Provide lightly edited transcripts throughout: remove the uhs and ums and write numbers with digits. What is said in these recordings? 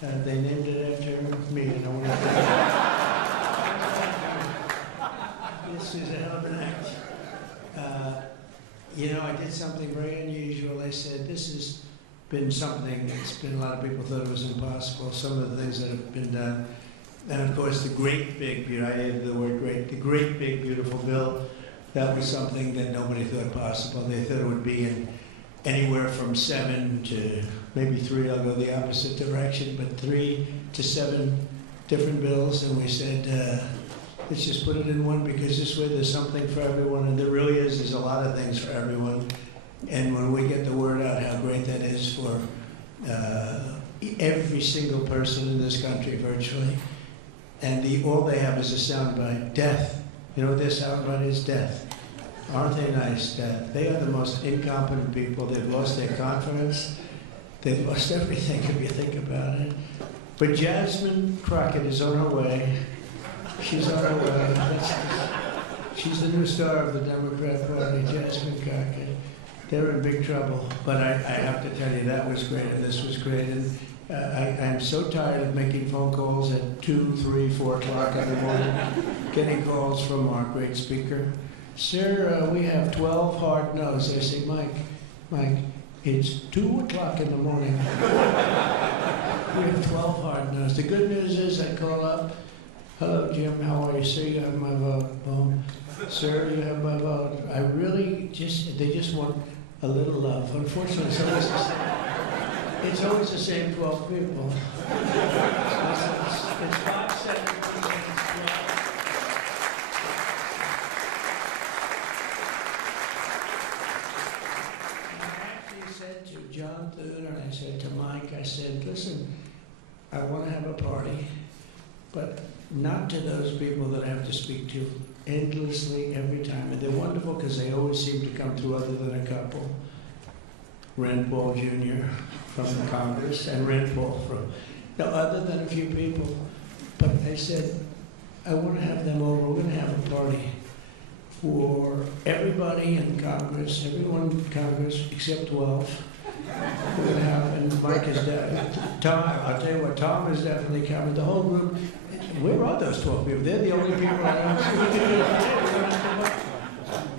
They named it after me, and I want to thank you. This is a hell of an act. You know, I did something very unusual. I said, this has been something that's been, a lot of people thought it was impossible, some of the things that have been done. And of course, the great big, I added the word great, the great big beautiful bill, that was something that nobody thought possible. They thought it would be in anywhere from 7 to maybe 3, I'll go the opposite direction, but 3 to 7 different bills. And we said, let's just put it in one, because this way there's something for everyone. And there really is, there's a lot of things for everyone. And when we get the word out how great that is for every single person in this country virtually, and all they have is a soundbite, death. You know what their soundbite is? Death. Aren't they nice? Death. They are the most incompetent people. They've lost their confidence. They've lost everything if you think about it. But Jasmine Crockett is on her way. She's on her way. She's the new star of the Democrat Party, Jasmine Crockett. They're in big trouble. But I have to tell you, that was great, and this was great. And I'm so tired of making phone calls at 2, 3, 4 o'clock in the morning, getting calls from our great speaker. Sir, we have 12 hard no's. I say, Mike, it's 2 o'clock in the morning. We have 12 hard no's. The good news is I call up, hello, Jim, how are you? Sir, you have my vote. Boom. Sir, you have my vote. I really they just want a little love. Unfortunately, it's always the same 12 people. It's 5, 7, 8, 12. And I actually said to John Thune, and I said to Mike, I said, listen, I want to have a party, but not to those people that I have to speak to endlessly every time. And they're wonderful because they always seem to come through, other than a couple. Rand Paul Jr. from the Congress, and Rand Paul from, other than a few people. But I said, I want to have them over. We're going to have a party for everybody in Congress, everyone in Congress except 12. We're going to have, and Mike is definitely, Tom, I'll tell you what, Tom is definitely coming. The whole group, where are those 12 people? They're the only people I know.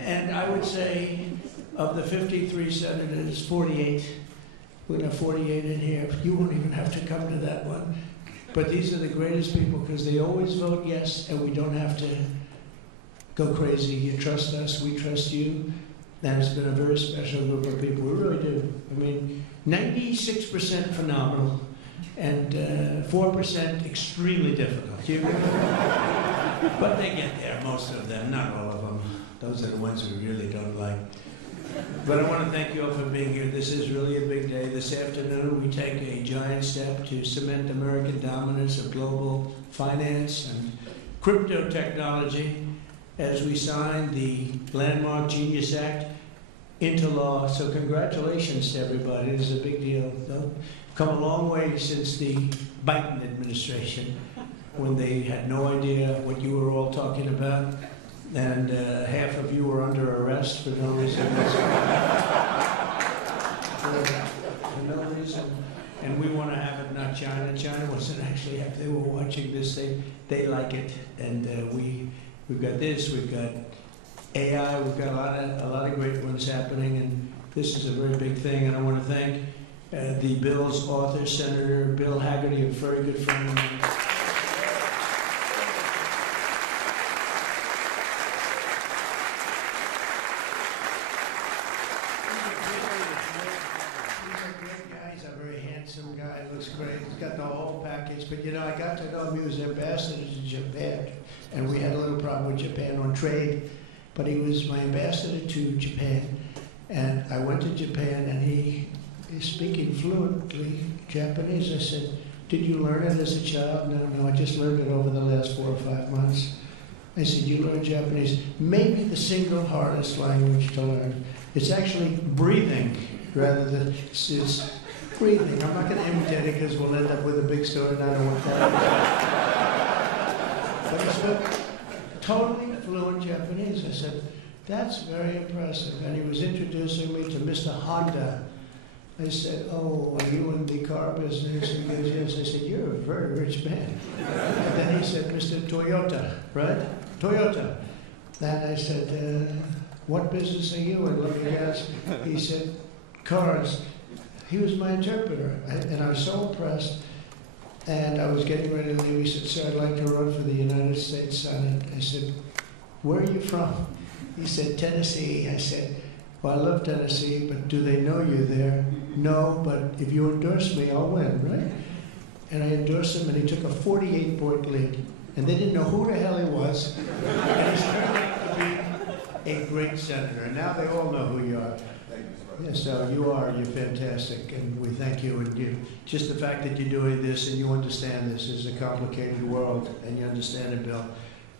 And I would say, of the 53 senators, 48, we're going to have 48 in here. You won't even have to come to that one. But these are the greatest people because they always vote yes, and we don't have to go crazy. You trust us, we trust you. And it's been a very special group of people. We really do. I mean, 96% phenomenal, and 4% extremely difficult. You agree? But they get there, most of them, not all of them. Those are the ones we really don't like. But I want to thank you all for being here. This is really a big day. This afternoon, we take a giant step to cement American dominance of global finance and crypto technology as we sign the landmark Genius Act into law. So congratulations to everybody. It is a big deal. They've come a long way since the Biden administration, when they had no idea what you were all talking about. And half of you were under arrest for no reason. For no reason. And we want to have it, not China. China wasn't actually, if they were watching this, they like it. And we've got this, we've got AI, we've got a lot of great ones happening. And this is a very big thing. And I want to thank the bill's author, Senator Bill Hagerty, a very good friend of mine. Guy looks great. He's got the whole package. But you know, I got to know him. He was ambassador to Japan, and we had a little problem with Japan on trade. But he was my ambassador to Japan, and I went to Japan, and he is speaking fluently Japanese. I said, "Did you learn it as a child?" No, I just learned it over the last 4 or 5 months. I said, "You learned Japanese? Maybe the single hardest language to learn. It's actually breathing rather than it's breathing." I'm not going to imitate it because we'll end up with a big story, and I don't want that. But he spoke totally fluent Japanese. I said, "That's very impressive." And he was introducing me to Mr. Honda. I said, oh, are you in the car business? He goes, yes. I said, you're a very rich man. And then he said, Mr. Toyota, right? Toyota. And I said, what business are you in? Let me ask. He said, cars. He was my interpreter. And I was so impressed. And I was getting ready to leave. He said, sir, I'd like to run for the United States Senate. I said, where are you from? He said, Tennessee. I said, well, I love Tennessee, but do they know you there? No, but if you endorse me, I'll win, right? And I endorsed him, and he took a 48-point lead. And they didn't know who the hell he was. And he's turned out to be a great senator. And now they all know who you are. Yeah, so you're fantastic, and we thank you. And just the fact that you're doing this and you understand this is a complicated world, and you understand it, Bill.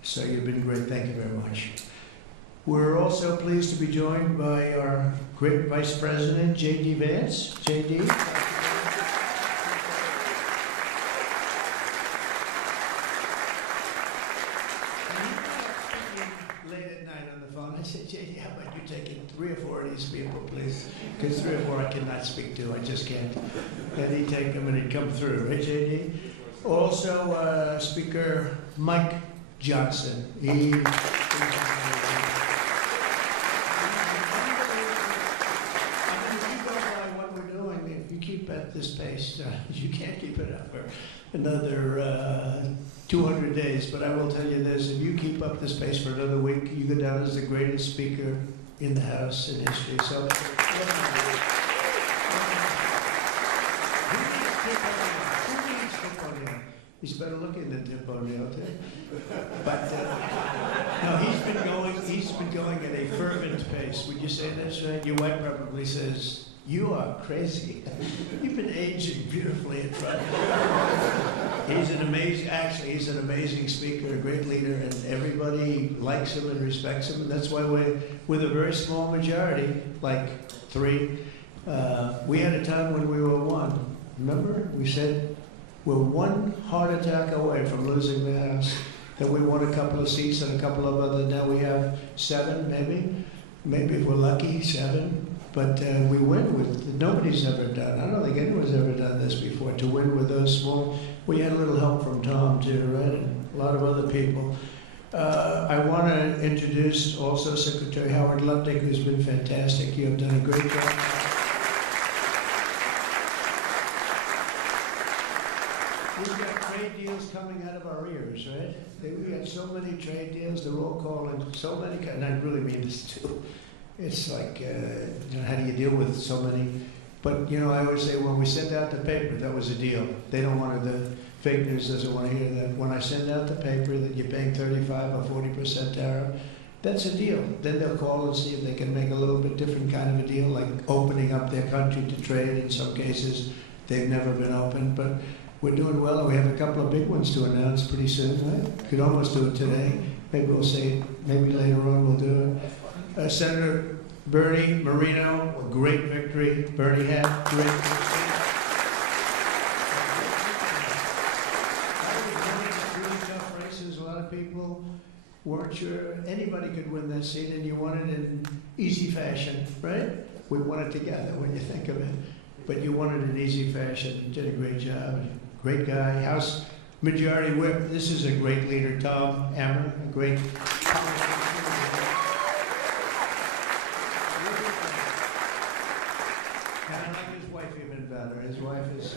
So you've been great. Thank you very much. We're also pleased to be joined by our great Vice President, J.D. Vance. J.D. Late at night on the phone, I said, J.D., how about you taking 3 or 4 of these people, please? Because 3 or 4 I cannot speak to. I just can't. And he'd take them and he'd come through, right, J.D.? Also, Speaker Mike Johnson. At this pace, you can't keep it up for another 200 days, but I will tell you this, if you keep up this pace for another week, you go down as the greatest speaker in the House in history. So, he's better looking than Tip O'Neill, too. But, no, he's been going at a fervent pace. Would you say that's right? Your wife probably says, you are crazy. You've been aging beautifully in front. He's an amazing speaker, a great leader, and everybody likes him and respects him. And that's why with a very small majority, like 3, we had a time when we were 1. Remember? We said we're 1 heart attack away from losing the House. Then we won a couple of seats and a couple of other. Now we have 7, maybe if we're lucky, 7. But we win with, nobody's ever done, I don't think anyone's ever done this before, to win with those small. We had a little help from Tom too, right? And a lot of other people. I want to introduce also Secretary Howard Lutnick, who's been fantastic. You have done a great job. We've got trade deals coming out of our ears, right? We got so many trade deals, they're all calling so many, and I really mean this too. It's like, how do you deal with so many? But, I always say when we send out the paper, that was a deal. They don't want the fake news doesn't want to hear that. When I send out the paper that you're paying 35 or 40% tariff, that's a deal. Then they'll call and see if they can make a little bit different kind of a deal, like opening up their country to trade. In some cases, they've never been open, but we're doing well, and we have a couple of big ones to announce pretty soon, right? Could almost do it today. Maybe we'll say, maybe later on we'll do it. Senator Bernie Moreno, a great victory. Bernie had great victory. Really tough races. A lot of people weren't sure anybody could win that seat, and you won it in easy fashion, right? We won it together when you think of it. But you won it in easy fashion. You did a great job. Great guy. House Majority Whip. This is a great leader, Tom Emmer, a great. His wife is,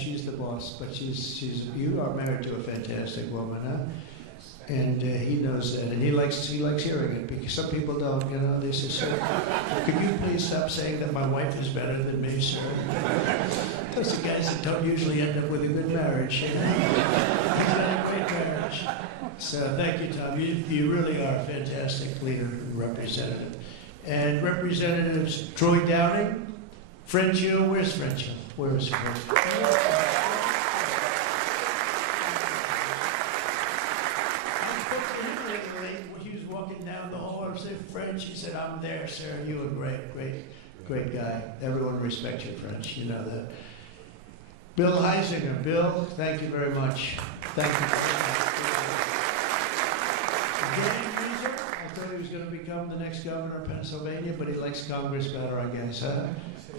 she's the boss, but you are married to a fantastic woman, huh? And he knows that, and he likes hearing it, because some people don't, they say, sir, could you please stop saying that my wife is better than me, sir? Those are guys that don't usually end up with a good marriage. He's had a great marriage. So thank you, Tom. You really are a fantastic leader and representative. And Representatives Troy Downing, Frenchio, where's Frenchio? Where is Frenchio? When he was walking down the hall, I said, French, he said, I'm there, sir. You are great guy. Everyone respects you, French. You know that. Bill Heisinger. Bill, thank you very much. Thank you very much. Dan Reeser, I thought he was going to become the next governor of Pennsylvania, but he likes Congress better, I guess, huh?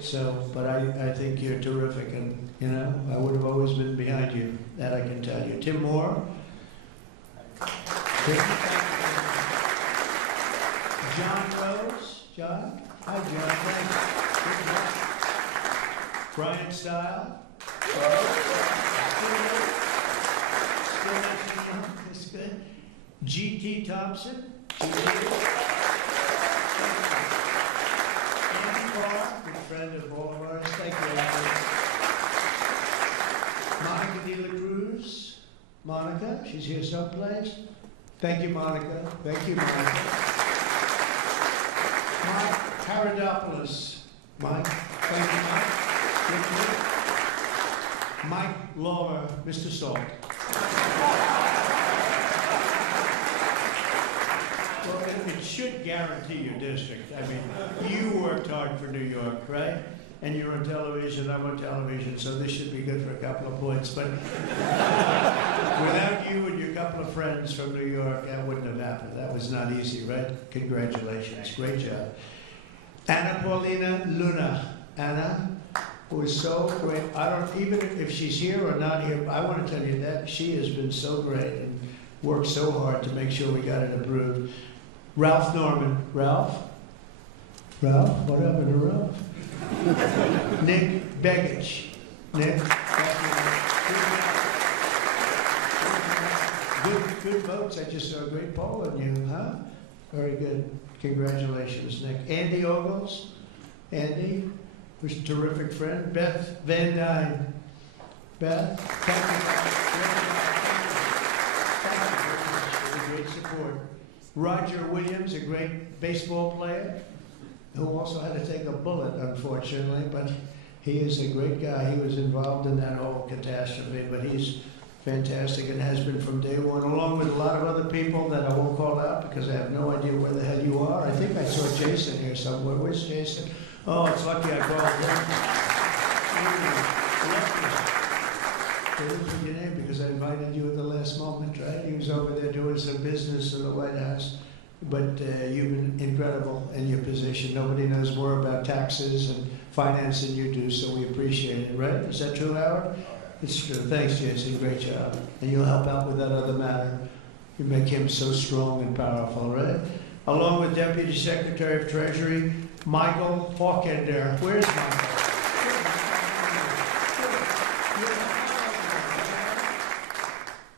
So, but I think you're terrific, and, you know, I would have always been behind you, that I can tell you. Tim Moore. John Rose. John? Hi, John. Thanks. Brian Style. That's good. G.T. Thompson. Andy Carr, good friend of all of ours. Thank you, Monica De La Cruz. Monica, she's here someplace. Thank you, Monica. Thank you, Monica. Mike Paradopoulos. Mike, thank you, Mike. Mike Lawler, Mr. Salt. Well, it should guarantee your district. I mean, you worked hard for New York, right? And you're on television, I'm on television, so this should be good for a couple of points. But without you and your couple of friends from New York, that wouldn't have happened. That was not easy, right? Congratulations, great job. Anna Paulina Luna. Anna was so great. I don't, even if she's here or not here, I want to tell you that she has been so great and worked so hard to make sure we got it approved. Ralph Norman. Ralph? Ralph? What happened to Ralph? Nick Begich. Nick, good votes. I just saw a great poll on you, huh? Very good. Congratulations, Nick. Andy Ogles. Andy, who's a terrific friend. Beth Van Dyne. Beth, thank you for the great support. Roger Williams, a great baseball player, who also had to take a bullet, unfortunately, but he is a great guy. He was involved in that whole catastrophe, but he's fantastic and has been from day one, along with a lot of other people that I won't call out because I have no idea where the hell you are. I think I saw Jason here somewhere. Where's Jason? Oh, it's lucky I called him. I didn't forget your name because I invited you at the last moment, right? He was over there doing some business in the White House. But you've been incredible in your position. Nobody knows more about taxes and finance than you do, so we appreciate it, right? Is that true, Howard? It's true. Thanks, Jason. Great job. And you'll help out with that other matter. You make him so strong and powerful, right? Along with Deputy Secretary of Treasury, Michael Hawkender. Where's Michael?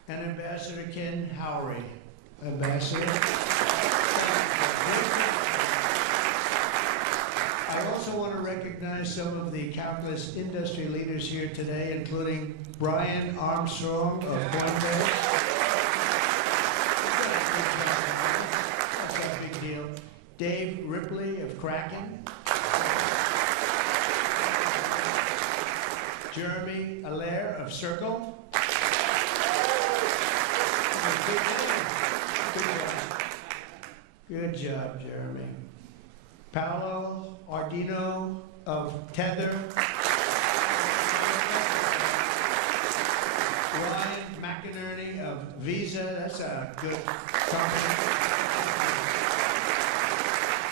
And Ambassador Ken Howry. Ambassador. I also want to recognize some of the countless industry leaders here today, including Brian Armstrong of Coinbase. That's a big deal. Dave Ripley of Kraken. Jeremy Allaire of Circle. Good job, Jeremy. Paolo Ardino of Tether. Ryan McInerney of Visa. That's a good company.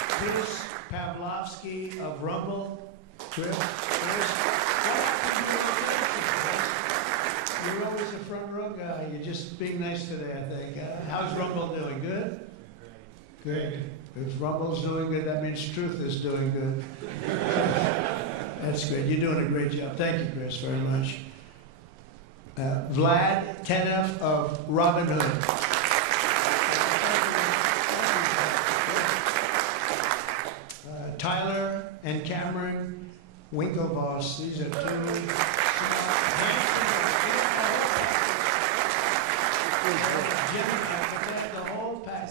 Chris Pavlovsky of Rumble. Chris. You're always a front row guy. You're just being nice today, I think. How's Rumble doing? Good? Great. If Rumble's doing good, that means Truth is doing good. That's good. You're doing a great job. Thank you, Chris, very much. Vlad Tenev of Robinhood. Tyler and Cameron Winklevoss. These are two.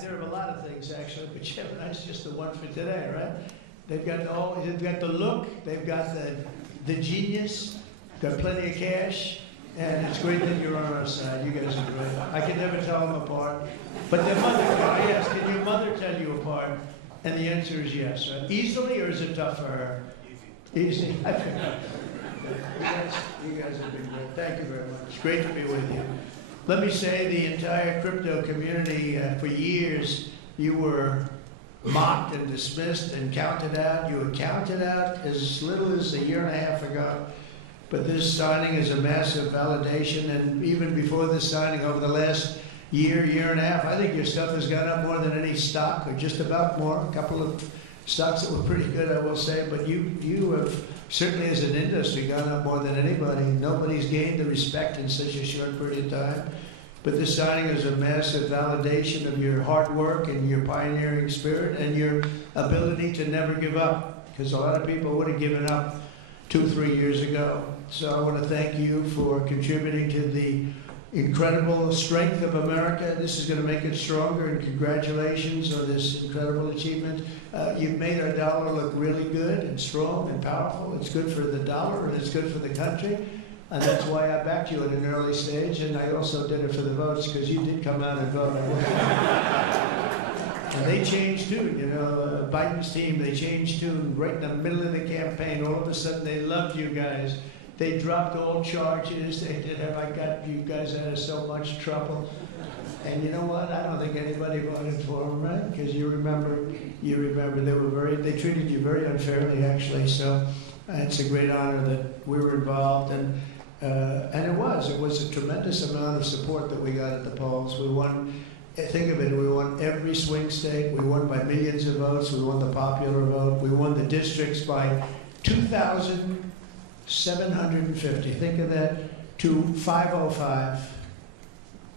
There are a lot of things actually, but Gemini's just the one for today, right? They've got the look, they've got the genius, got plenty of cash, and it's great that you're on our side. You guys are great. I can never tell them apart. But their mother, yes, can your mother tell you apart? And the answer is yes, right? Easily, or is it tough for her? Easy. You guys have been great. Thank you very much. It's great to be with you. Let me say the entire crypto community, for years, you were mocked and dismissed and counted out. You were counted out as little as a year and a half ago. But this signing is a massive validation, and even before this signing, over the last year, year and a half, I think your stuff has gone up more than any stock, or just about more. A couple of stocks that were pretty good, I will say, but you have certainly as an industry gone up more than anybody. Nobody's gained the respect in such a short period of time. But this signing is a massive validation of your hard work and your pioneering spirit and your ability to never give up, because a lot of people would have given up 2 or 3 years ago. So I want to thank you for contributing to the incredible strength of America. This is going to make it stronger, and congratulations on this incredible achievement. You've made our dollar look really good and strong and powerful. It's good for the dollar and it's good for the country. And that's why I backed you at an early stage, and I also did it for the votes, because you did come out and vote. And they changed tune, you know, Biden's team, they changed tune right in the middle of the campaign. All of a sudden, they loved you guys. They dropped all charges. They did, have I got you guys out of so much trouble? And you know what? I don't think anybody voted for them, right? Because you remember, they treated you very unfairly, actually. So it's a great honor that we were involved. And it was a tremendous amount of support that we got at the polls. We won, think of it, we won every swing state. We won by millions of votes. We won the popular vote. We won the districts by 2,750. Think of that, to 505.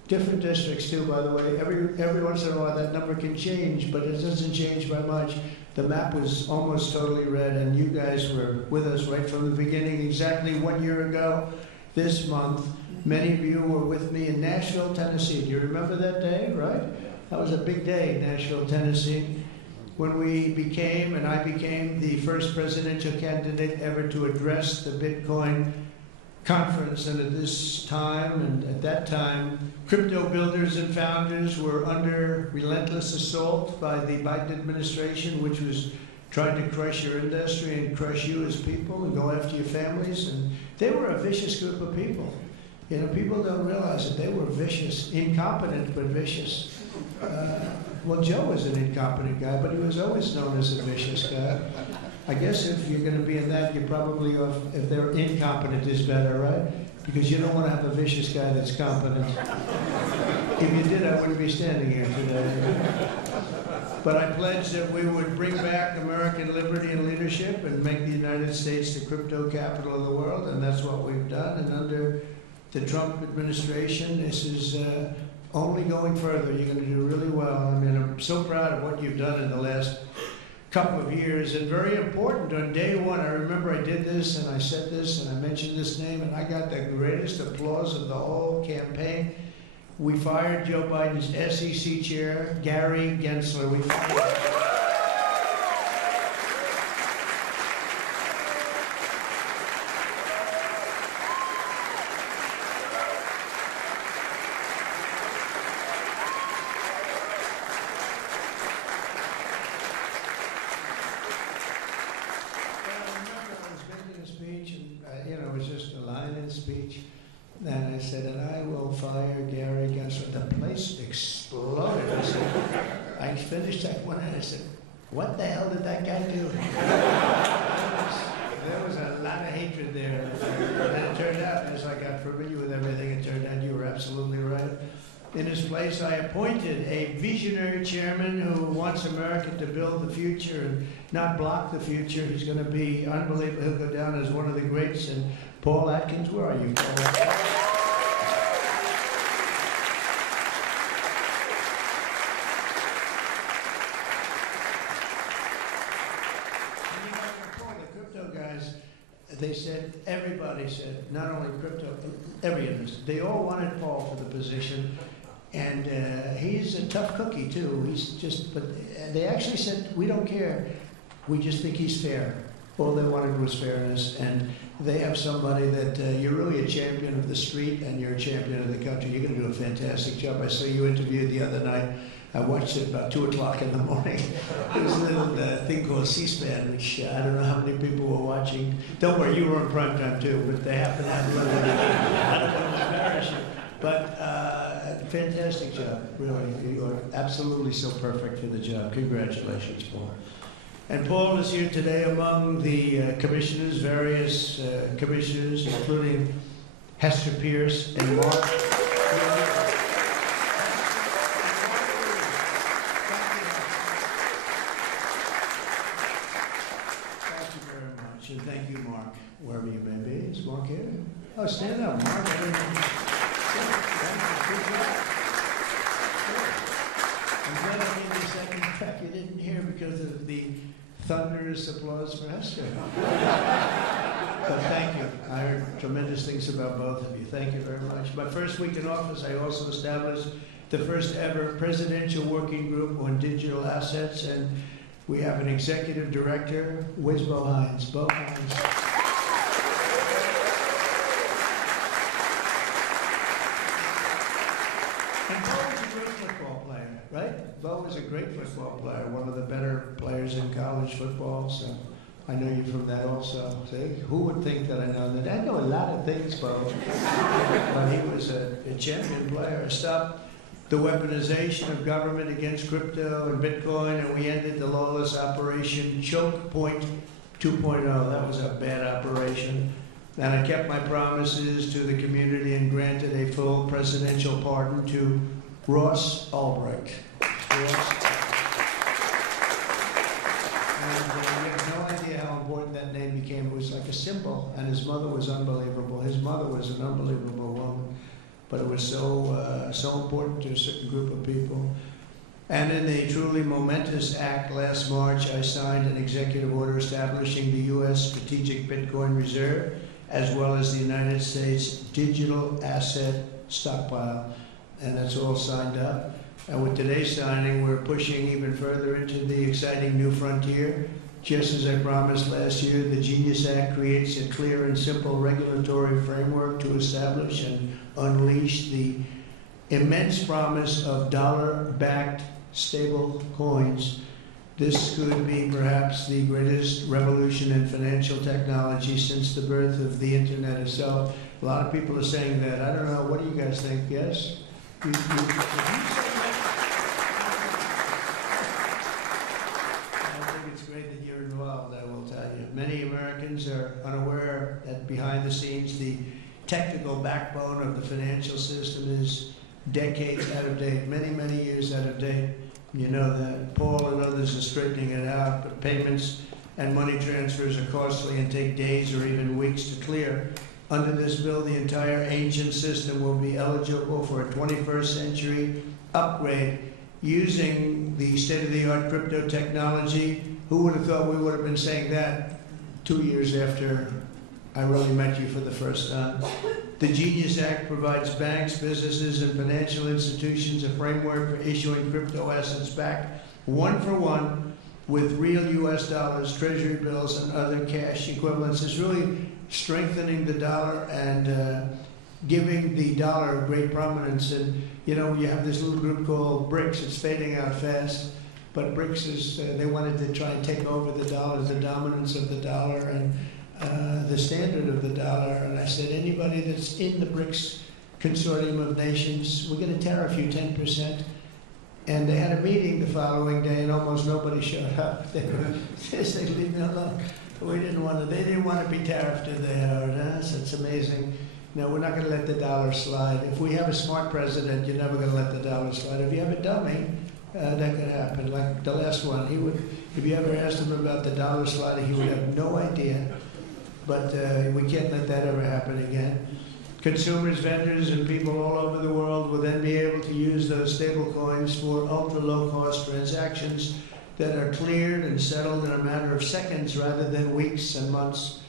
Different districts too, by the way. Every once in a while that number can change, but it doesn't change by much. The map was almost totally red, and you guys were with us right from the beginning. Exactly 1 year ago this month, many of you were with me in Nashville, Tennessee. Do you remember that day, right? That was a big day in Nashville, Tennessee, when I became the first presidential candidate ever to address the Bitcoin conference. And at this time, and at that time, crypto builders and founders were under relentless assault by the Biden administration, which was trying to crush your industry and crush you as people and go after your families. And they were a vicious group of people. You know, people don't realize that they were vicious, incompetent, but vicious. Well, Joe was an incompetent guy, but he was always known as a vicious guy. I guess if you're going to be in that, you probably, if they're incompetent is better, right? Because you don't want to have a vicious guy that's competent. If you did, I wouldn't be standing here today. But I pledged that we would bring back American liberty and leadership and make the United States the crypto capital of the world, and that's what we've done. And under the Trump administration, this is only going further. You're going to do really well. I mean, I'm so proud of what you've done in the last couple of years, and very important. On day one, I remember I did this, and I said this, and I mentioned this name, and I got the greatest applause of the whole campaign. We fired Joe Biden's SEC chair, Gary Gensler. We fired him. And I said, and I will fire Gary Gensler. The place exploded. I finished that one, and I said, what the hell did that guy do? There was a lot of hatred there. And it turned out, as I got familiar with everything, it turned out you were absolutely right. In his place, I appointed a visionary chairman who wants America to build the future and not block the future. He's going to be unbelievable. He'll go down as one of the greats. And Paul Atkins, where are you, Paul? They said, everybody said, not only crypto, every industry, they all wanted Paul for the position. And he's a tough cookie too. He's just, but they actually said, we don't care. We just think he's fair. All they wanted was fairness. And they have somebody that you're really a champion of the street and you're a champion of the country. You're going to do a fantastic job. I saw you interviewed the other night. I watched it about 2 o'clock in the morning. There was a little thing called C-SPAN, which I don't know how many people were watching. Don't worry, you were on primetime too, but they happen to have a little. I don't want to embarrass you. But fantastic job, really. You are absolutely so perfect for the job. Congratulations, Paul. And Paul is here today among the commissioners, various commissioners, including Hester Pierce and Mark. Thank you very much, and thank you, Mark, wherever you may be. Is Mark here? Oh, stand up, Mark. I'm glad I gave you a second track. You didn't hear because of the thunderous applause for Hester. But thank you. I heard tremendous things about both of you. Thank you very much. My first week in office, I also established the first ever presidential working group on digital assets, and we have an executive director. Where's Bo Hines? Bo Hines. And Bo was a great football player, right? Bo was a great football player, one of the better players in college football, so I know you from that also. See, who would think that I know that? I know a lot of things, Bo. But he was a champion player. Stopped the weaponization of government against crypto and Bitcoin, and we ended the lawless operation Choke Point 2.0. That was a bad operation. And I kept my promises to the community and granted a full presidential pardon to Ross Ulbricht. And you have no idea how important that name became. It was like a symbol, and his mother was unbelievable. His mother was an unbelievable woman, but it was so important to a certain group of people. And in a truly momentous act last March, I signed an executive order establishing the U.S. Strategic Bitcoin Reserve, as well as the United States Digital Asset Stockpile. And that's all signed up. And with today's signing, we're pushing even further into the exciting new frontier. Just as I promised last year, the Genius Act creates a clear and simple regulatory framework to establish and unleash the immense promise of dollar-backed stable coins. This could be perhaps the greatest revolution in financial technology since the birth of the internet itself. A lot of people are saying that. I don't know. What do you guys think? Yes? I think it's great that you're involved, I will tell you. Many Americans are unaware that behind the scenes, the technical backbone of the financial system is decades out of date, many, many years out of date. You know that. Paul and others are straightening it out, but payments and money transfers are costly and take days or even weeks to clear. Under this bill, the entire ancient system will be eligible for a 21st century upgrade using the state-of-the-art crypto technology. Who would have thought we would have been saying that 2 years after I really met you for the first time? The Genius Act provides banks, businesses, and financial institutions a framework for issuing crypto assets back one for one with real U.S. dollars, treasury bills, and other cash equivalents. It's really strengthening the dollar and giving the dollar great prominence. And you know, you have this little group called BRICS. It's fading out fast, but BRICS is, they wanted to try and take over the dollar, the dominance of the dollar, and the standard of the dollar. And I said, anybody that's in the BRICS consortium of nations, we're going to tariff you 10%. And they had a meeting the following day, and almost nobody showed up. They said, leave me alone. We didn't want to. They didn't want to be tariffed, did they, Howard? So it's amazing. No, we're not going to let the dollar slide. If we have a smart president, you're never going to let the dollar slide. If you have a dummy, that could happen. Like the last one, he would. If you ever asked him about the dollar sliding, he would have no idea. But we can't let that ever happen again. Consumers, vendors, and people all over the world will then be able to use those stable coins for ultra-low-cost transactions that are cleared and settled in a matter of seconds rather than weeks and months.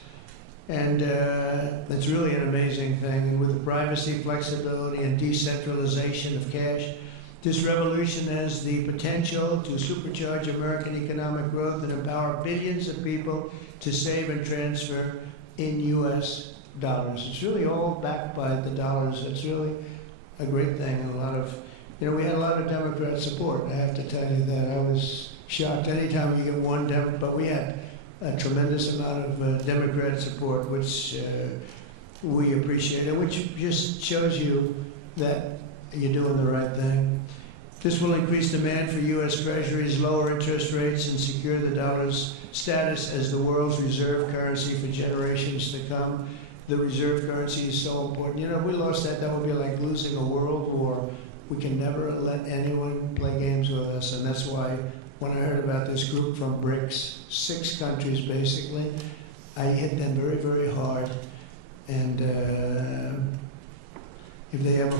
And it's really an amazing thing. And with the privacy, flexibility, and decentralization of cash, this revolution has the potential to supercharge American economic growth and empower billions of people to save and transfer in U.S. dollars. It's really all backed by the dollars. It's really a great thing. And a lot of, you know, we had a lot of Democrat support. I have to tell you that. I was shocked anytime you get one Democrat, but we had a tremendous amount of Democrat support, which we appreciate, and which just shows you that you're doing the right thing. This will increase demand for U.S. Treasuries, lower interest rates, and secure the dollar's status as the world's reserve currency for generations to come. The reserve currency is so important. You know, if we lost that, that would be like losing a world war. We can never let anyone play games with us, and that's why when I heard about this group from BRICS, 6 countries basically, I hit them very, very hard. And if they ever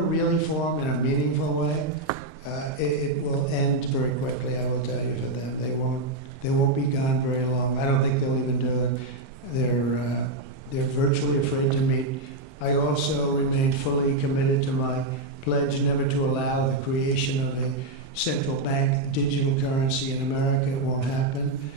really form in a meaningful way, it will end very quickly, I will tell you, for them. They won't be gone very long. I don't think they'll even do it. They're virtually afraid to meet. I also remain fully committed to my pledge never to allow the creation of a central bank digital currency in America. It won't happen.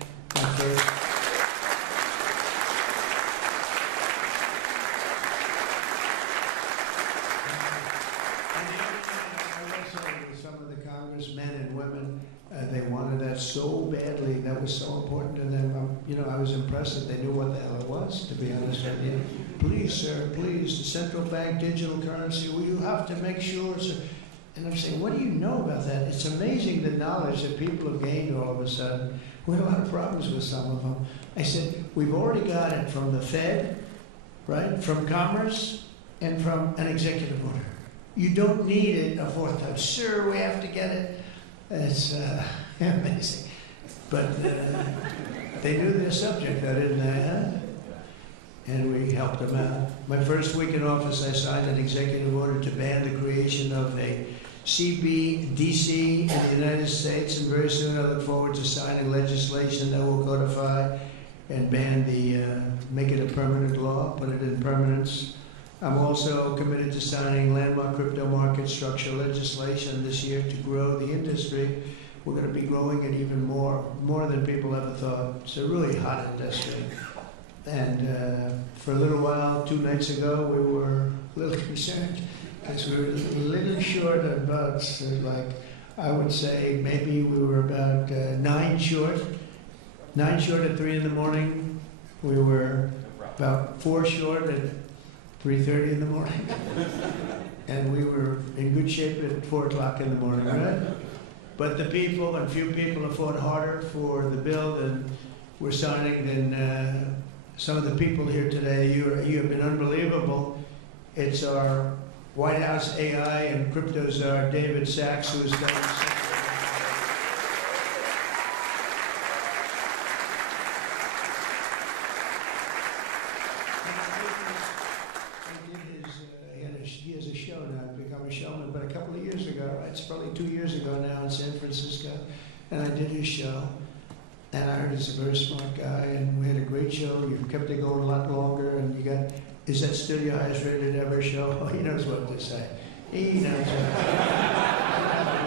Some of the congressmen and women, they wanted that so badly. That was so important to them. You know, I was impressed that they knew what the hell it was, to be honest with you. Please, sir, please, the central bank digital currency, well, you have to make sure. Sir. And I'm saying, what do you know about that? It's amazing the knowledge that people have gained all of a sudden. We had a lot of problems with some of them. I said, we've already got it from the Fed, right, from Commerce, and from an executive order. You don't need it a fourth time. Sir, we have to get it. It's amazing. But they knew their subject, though, didn't they? Huh? And we helped them out. My first week in office, I signed an executive order to ban the creation of a CBDC in the United States, and very soon I look forward to signing legislation that will codify and ban make it a permanent law, put it in permanence. I'm also committed to signing landmark crypto market structure legislation this year to grow the industry. We're going to be growing it even more than people ever thought. It's a really hot industry. And for a little while, 2 nights ago, we were a little concerned because we were a little short of votes. Like, I would say maybe we were about 9 short. 9 short at 3 in the morning. We were about 4 short at 3:30 in the morning. And we were in good shape at 4 o'clock in the morning, right? But the people, and few people have fought harder for the bill than we're signing than some of the people here today. You have been unbelievable. It's our White House AI and crypto czar, David Sachs, who has done he has a show now, become a showman, but a couple of years ago, right? It's probably 2 years ago now in San Francisco, and I did his show. And I heard he's a very smart guy, and we had a great show. You've kept it going a lot longer, and is that still your highest rated ever show? Oh, he knows what to say. He knows what to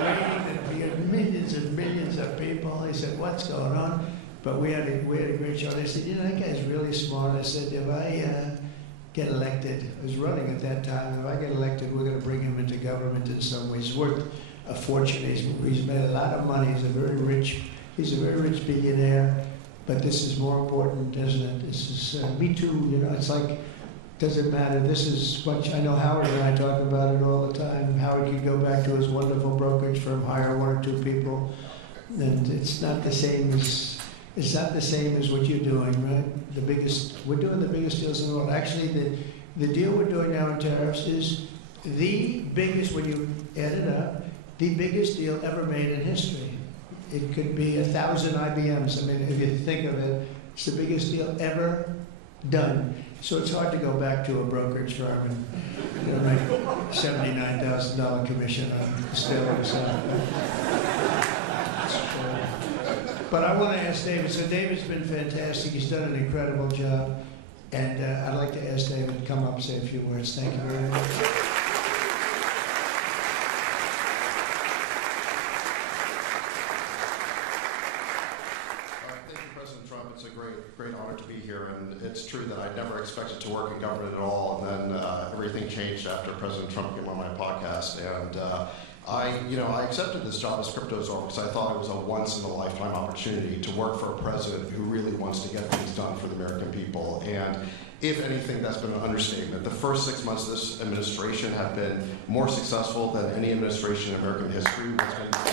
say. We had millions and millions of people. He said, what's going on? But we had a great show. They said, you know, that guy's really smart. I said, if I get elected, I was running at that time, if I get elected, we're going to bring him into government in some way. He's worth a fortune. He's made a lot of money. He's a very rich billionaire, but this is more important, isn't it? This is, me too, you know, it's like, doesn't matter. This is what, I know Howard and I talk about it all the time. Howard could go back to his wonderful brokerage firm, hire 1 or 2 people, and it's not the same as what you're doing, right? We're doing the biggest deals in the world. Actually, the deal we're doing now in tariffs is the biggest, when you add it up, the biggest deal ever made in history. It could be 1,000 IBMs. I mean, if you think of it, it's the biggest deal ever done. So it's hard to go back to a brokerage firm and make $79,000 commission on still. But I want to ask David. So David's been fantastic. He's done an incredible job. And I'd like to ask David to come up and say a few words. Thank you very much. It's a great honor to be here, and it's true that I never expected to work in government at all, and then everything changed after President Trump came on my podcast, and I accepted this job as crypto czar because I thought it was a once-in-a-lifetime opportunity to work for a president who really wants to get things done for the American people, and If anything, that's been an understatement. The first 6 months of this administration have been more successful than any administration in American history. What's been done.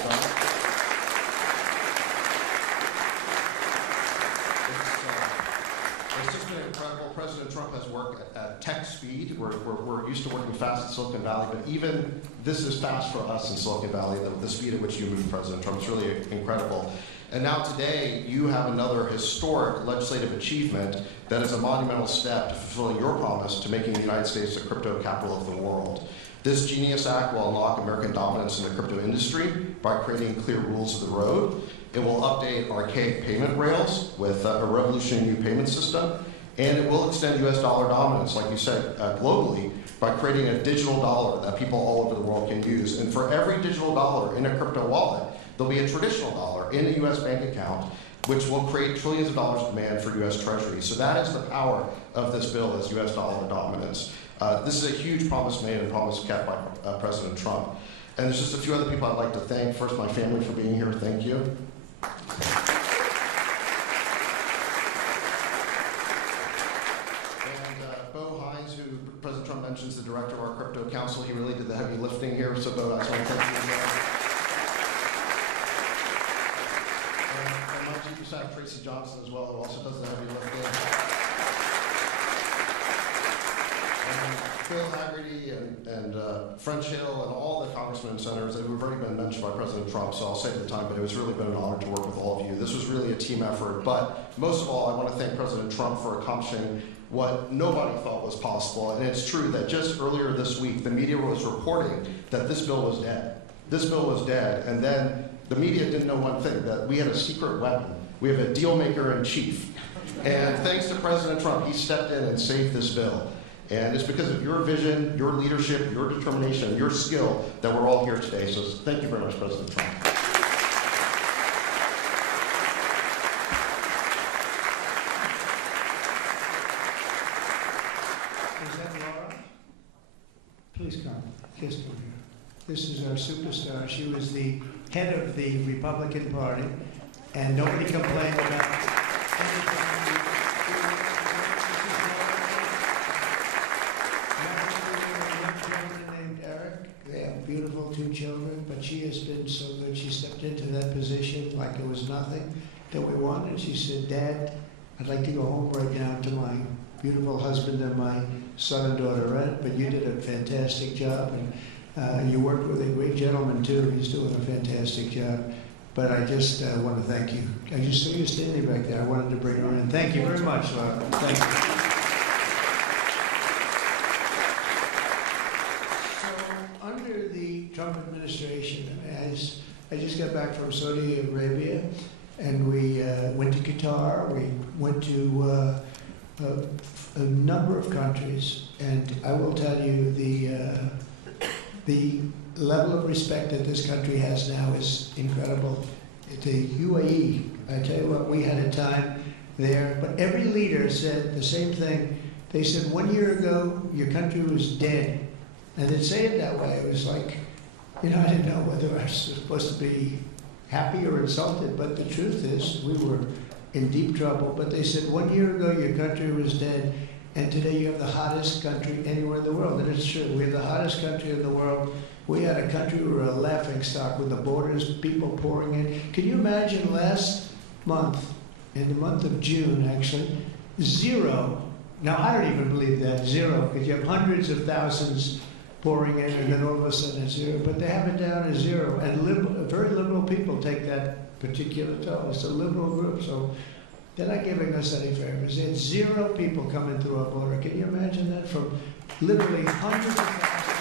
It's just been incredible. President Trump has worked at tech speed. We're used to working fast in Silicon Valley, but even this is fast for us in Silicon Valley, the speed at which you move, President Trump. It's really incredible. And now today, you have another historic legislative achievement that is a monumental step to fulfilling your promise to making the United States the crypto capital of the world. This Genius Act will unlock American dominance in the crypto industry by creating clear rules of the road. It will update archaic payment rails with a revolutionary new payment system, and it will extend U.S. dollar dominance, like you said, globally, by creating a digital dollar that people all over the world can use. And for every digital dollar in a crypto wallet, there'll be a traditional dollar in a U.S. bank account, which will create trillions of dollars of demand for U.S. Treasury. So that is the power of this bill, is U.S. dollar dominance. This is a huge promise made and promise kept by President Trump. And there's just a few other people I'd like to thank. First, my family for being here. Thank you. And Bo Hines, who President Trump mentions, the director of our crypto council. He really did the heavy lifting here. So Bo, I just want to thank you. Chief of Staff Tracy Johnson as well, who also does the heavy lifting. And Bill Haggerty and French Hill and all the congressmen and senators who have already been mentioned by President Trump, so I'll save the time, but it has really been an honor to work with all of you. This was really a team effort, but most of all, I want to thank President Trump for accomplishing what nobody thought was possible. And it's true that just earlier this week, the media was reporting that this bill was dead. This bill was dead, and then the media didn't know one thing, that we had a secret weapon. We have a deal maker in chief. And thanks to President Trump, he stepped in and saved this bill. And it's because of your vision, your leadership, your determination, your skill that we're all here today. So thank you very much, President Trump. Is that Laura? Please come. Just come here. This is our superstar. She was the head of the Republican Party, and nobody complained about named Eric. They have beautiful 2 children, but she has been so good. She stepped into that position like it was nothing that we wanted. She said, Dad, I'd like to go home right now to my beautiful husband and my son and daughter, Red, but you did a fantastic job. And you worked with a great gentleman, too. He's doing a fantastic job. But I just want to thank you. I just saw you standing back there. I wanted to bring her in. Thank you very much, Laura. Thank you. So, under the Trump administration, I just got back from Saudi Arabia, and we went to Qatar. We went to a number of countries. And I will tell you, the level of respect that this country has now is incredible. The UAE, I tell you what, we had a time there, but every leader said the same thing. They said 1 year ago, your country was dead. And they'd say it that way. It was like, I didn't know whether I was supposed to be happy or insulted, but the truth is we were in deep trouble. But they said 1 year ago, your country was dead. And today you have the hottest country anywhere in the world. And it's true. We have the hottest country in the world. We had a country, we were a laughing stock with the borders, people pouring in. Can you imagine last month, in the month of June actually, 0. Now I don't even believe that, 0, because you have hundreds of thousands pouring in and then all of a sudden it's 0. But they have it down as 0. And very liberal people take that particular toll. It's a liberal group. So they're not giving us any favors. They had 0 people coming through our border. Can you imagine that? From literally hundreds of thousands.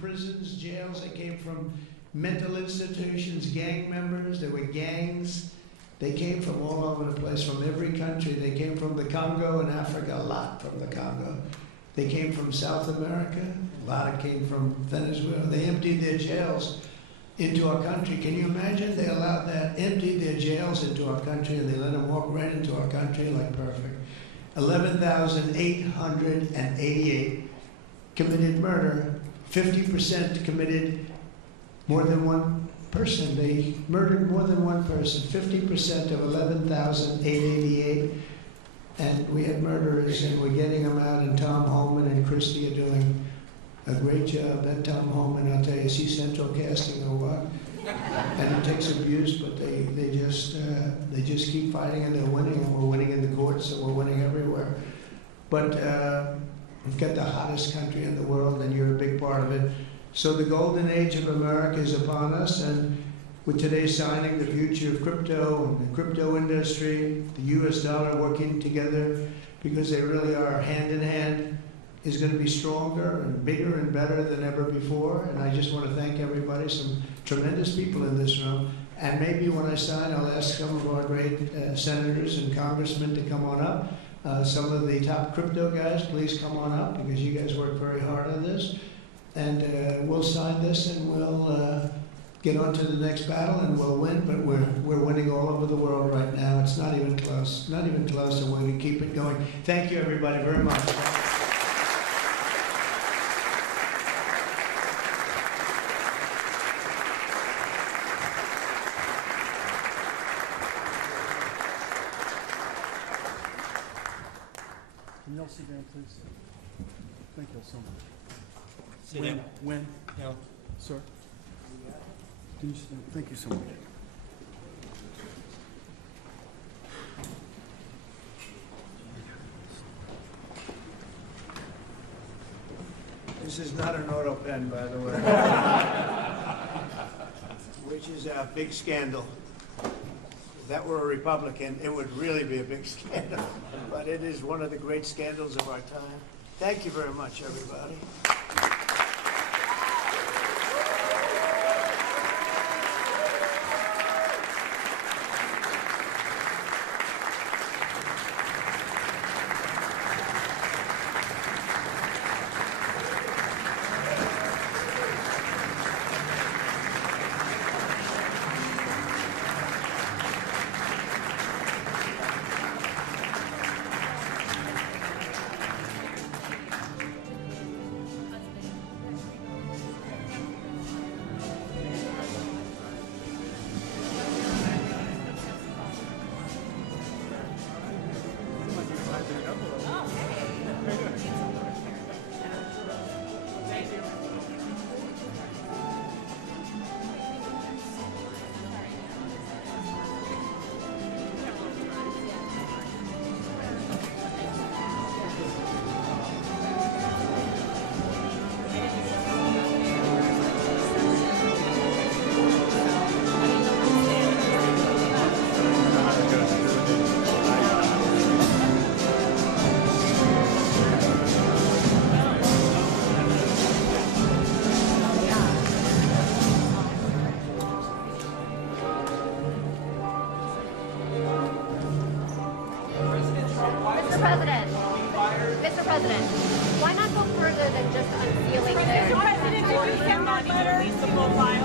Prisons, jails, they came from mental institutions, gang members, there were gangs. They came from all over the place, from every country. They came from the Congo in Africa, a lot from the Congo. They came from South America, a lot came from Venezuela. They emptied their jails into our country. Can you imagine? They allowed that, emptied their jails into our country, and they let them walk right into our country like perfect. 11,888 committed murder. 50% committed more than one person. They murdered more than one person, 50% of 11,888. And we had murderers, and we're getting them out, and Tom Holman and Christie are doing a great job. And Tom Holman, I'll tell you, is he central casting or what? And it takes abuse, but they just keep fighting, and they're winning, and we're winning in the courts, so we're winning everywhere. But we've got the hottest country in the world, and you're a big part of it. So the golden age of America is upon us, and with today's signing, the future of crypto and the crypto industry, the US dollar working together, because they really are hand in hand, is going to be stronger and bigger and better than ever before. And I just want to thank everybody, some tremendous people in this room. And maybe when I sign, I'll ask some of our great senators and congressmen to come on up. Some of the top crypto guys, please come on up, because you guys work very hard on this. And we'll sign this, and we'll get on to the next battle, and we'll win. But we're winning all over the world right now. It's not even close, not even close, and we're going to keep it going. Thank you, everybody, very much. Can you all sit down, please? Thank you all so much. Sit down. When? No. Sir? Can you sit down? Thank you so much. This is not an auto pen, by the way, which is a big scandal. If that were a Republican, it would really be a big scandal. But it is one of the great scandals of our time. Thank you very much, everybody. Mr. President, why not go further than just unsealing this? Mr. President, did you send that letter? Release the full file.